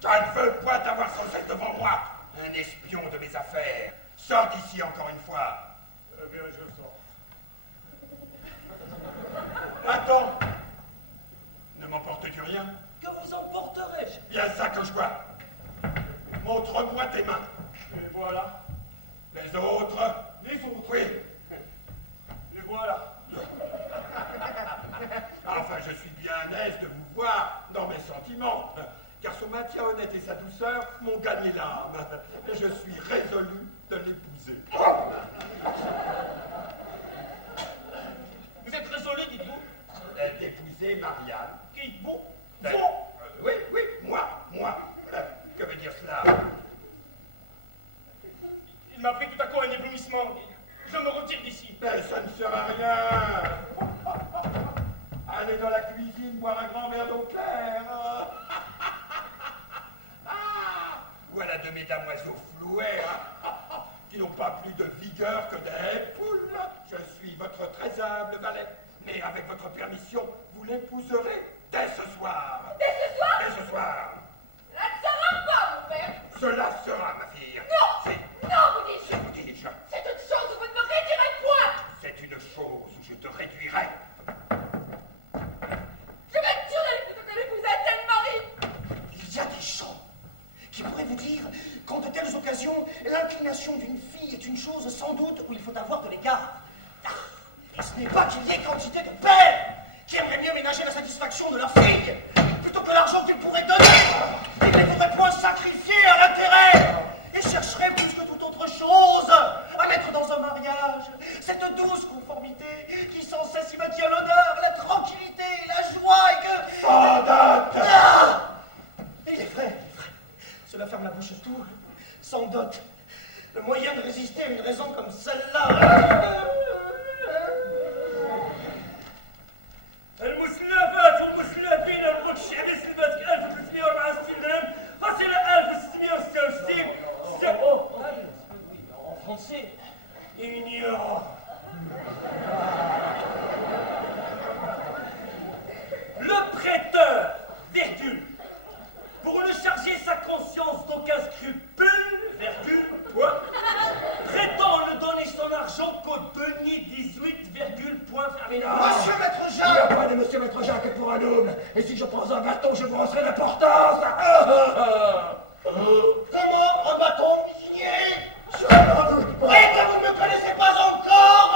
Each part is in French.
Je ne veux pas t'avoir sans cesse devant moi, un espion de mes affaires. Sors d'ici encore une fois. Eh bien, je sors. Attends. Ne m'emportes-tu rien? Que vous emporterai-je? Bien ça que je vois. Montre-moi tes mains. Et voilà. Les autres? Les autres? Oui. Les voilà. Enfin, je suis bien à l'aise de vous voir dans mes sentiments, car son maintien honnête et sa douceur m'ont gagné l'âme. Et je suis résolu de l'épouser. Vous êtes résolu, dites-vous? D'épouser Marianne. Qui? Vous? Oui, oui, moi. Que veut dire cela? Il m'a pris tout à coup un éblouissement. Je me retire d'ici. Mais ça ne sert à rien. Allez dans la cuisine boire un grand verre d'eau claire. Voilà de mes damoiseaux flouets, qui n'ont pas plus de vigueur que des poules. Je suis votre très humble valet, mais avec votre permission, vous l'épouserez dès ce soir. Dès ce soir? Dès ce soir. Ça ne sera pas, mon père. Cela sera, ma fille. Non. Non, vous dites. C'est, vous dis-je. C'est une chose où vous ne me rédirez point. C'est une chose où je te réduirai. Je vais tuer plutôt que d'épouser un tel mari. Il y a des gens qui pourraient vous dire qu'en de telles occasions, l'inclination d'une fille est une chose sans doute où il faut avoir de l'égard. Et ce n'est pas qu'il y ait quantité de pères qui aimeraient mieux ménager la satisfaction de leur fille plutôt que l'argent qu'ils pourraient donner. Ils ne voudraient point sacrifier à l'intérêt et chercheraient plus que toute autre chose à mettre dans un mariage cette douce conformité qui sans cesse y maintient l'honneur, la tranquillité, la joie et que... Sans dot. Et il est vrai. Cela ferme la bouche à tout. Sans dot. Le moyen de résister à une raison comme celle-là. المسلفات والمسلفين المتشعبين سلبات 1364 فصل 1666 en français ignorant. Le prêteur, virgule, pour ne charger sa conscience d'aucun scrupule, virgule, point, prétend ne donner son argent qu'au denier 18, point fermé. Monsieur Maître Il n'y a Jacques. pas de monsieur Maître Jacques que pour un double. Et si je prends un bâton, je vous resterai d'importance. Comment un bâton igné? Et que vous ne me connaissez pas encore?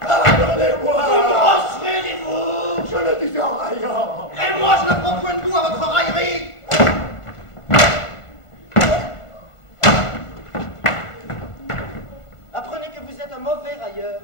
Pardonnez-moi. Vous rassurez-vous. Je ne disais rien. Et moi, je ne prends point de goût à votre raillerie. Apprenez que vous êtes un mauvais railleur.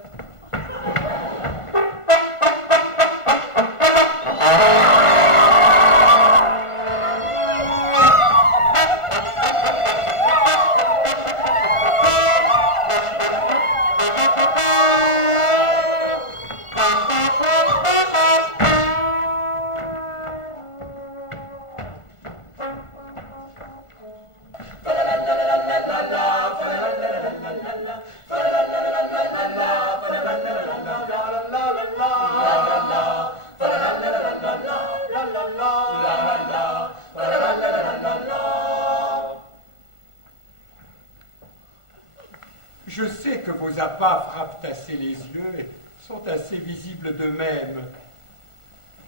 Je sais que vos appâts frappent assez les yeux et sont assez visibles d'eux-mêmes,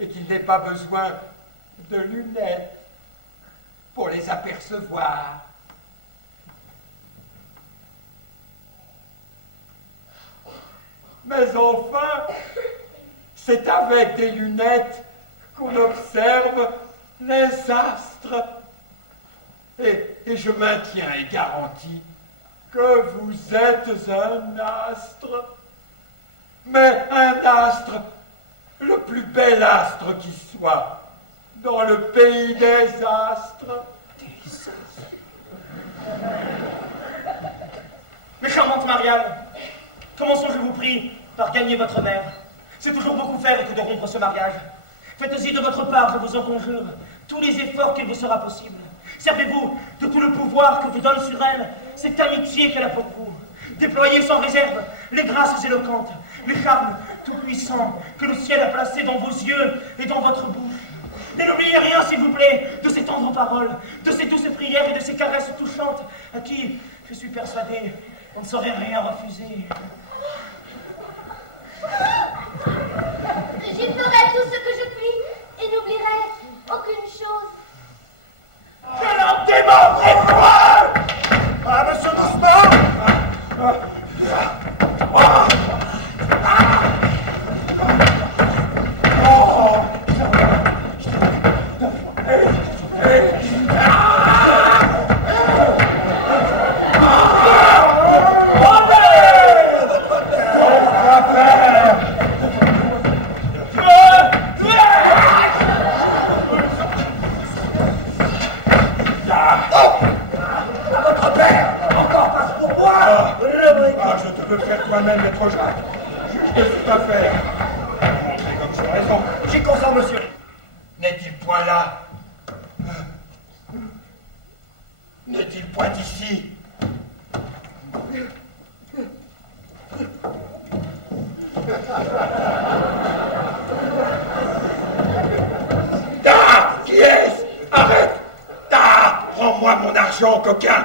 et qu'il n'est pas besoin de lunettes pour les apercevoir. Mais enfin, c'est avec des lunettes qu'on observe les astres. Et je maintiens et garantis que vous êtes un astre, mais un astre, le plus bel astre qui soit, dans le pays des astres. Mes charmantes Marianne, commençons, je vous prie, par gagner votre mère. C'est toujours beaucoup faire que de rompre ce mariage. Faites-y de votre part, je vous en conjure, tous les efforts qu'il vous sera possible. Servez-vous de tout le pouvoir que vous donne sur elle cette amitié qu'elle a pour vous. Déployez sans réserve les grâces éloquentes, les charmes tout-puissants que le ciel a placés dans vos yeux et dans votre bouche. Et n'oubliez rien, s'il vous plaît, de ces tendres paroles, de ces douces prières et de ces caresses touchantes, à qui, je suis persuadé, on ne saurait rien refuser. J'y ferai tout ce que je puis et n'oublierai aucune chose. Je l'en démordrai-moi! Ah, monsieur Doucement! Toi-même d'être Jacques, juge de cette affaire. Montrer comme j'ai raison. J'y consens, monsieur. N'est-il point là? N'est-il point ici? Da! Qui est-ce? Arrête! Da! Rends-moi mon argent, coquin!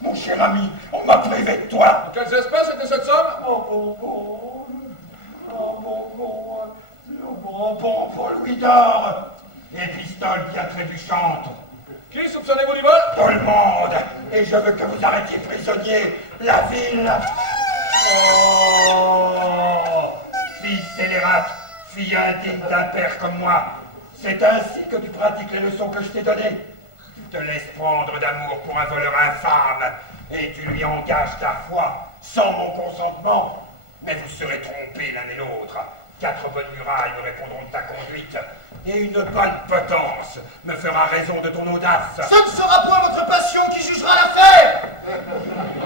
Mon cher ami, on m'a privé de toi. Quelles espèces était cette somme? Bon, louis d'or. Et pistoles bien trébuchantes. Qui soupçonnez-vous du vol? Tout le monde. Et je veux que vous arrêtiez prisonnier la ville. Oh, fils scélérate, fille indigne d'un père comme moi. C'est ainsi que tu pratiques les leçons que je t'ai données. Tu te laisses prendre d'amour pour un voleur infâme et tu lui engages ta foi sans mon consentement. Mais vous serez trompés l'un et l'autre. 4 bonnes murailles me répondront de ta conduite et une bonne potence me fera raison de ton audace. Ce ne sera point votre passion qui jugera l'affaire.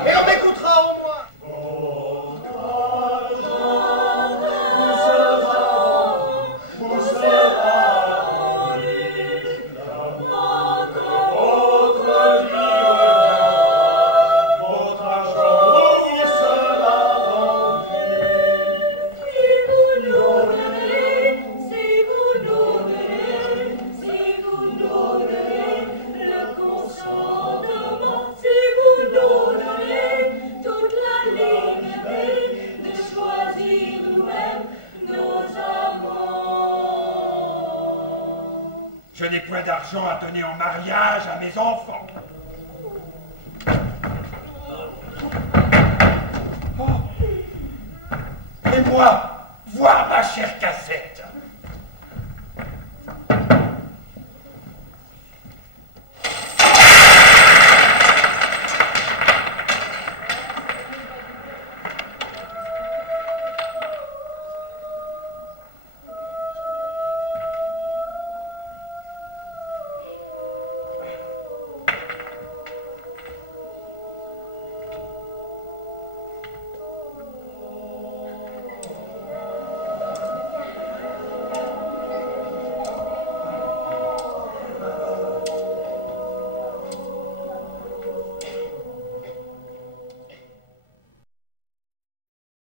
Et on m'écoutera au moins. Je n'ai point d'argent à donner en mariage à mes enfants. Oh. Et moi, voir ma chère Cassette.